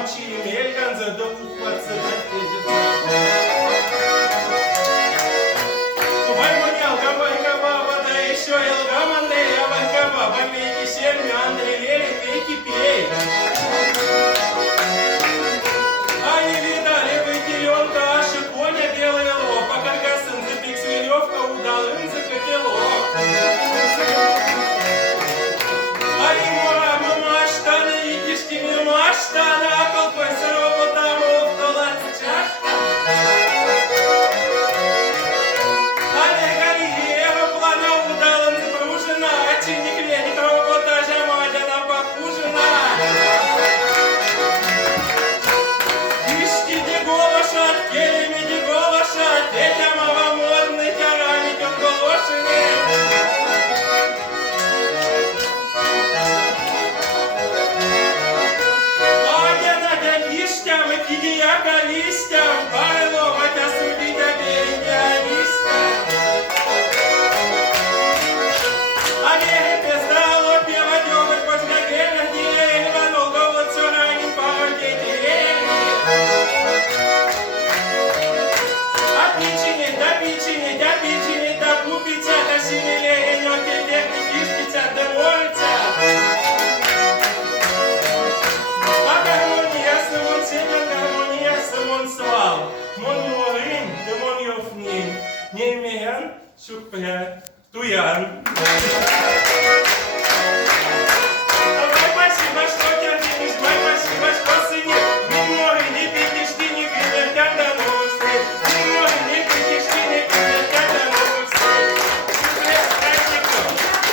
Amci American să dă cu față de Vai mundial, gabanca baba, da еще el gamande, gabanca baba, мейки семью, Андрей Лерин, мейки пей. Они видали вы теленка, аж коня белый лоб, а когда сын запекс веревка, удал им за котелок. Они мурамы маштаны, и кишкими маштаны, а колпой сырого там в толац чашка. Super, tu Jan.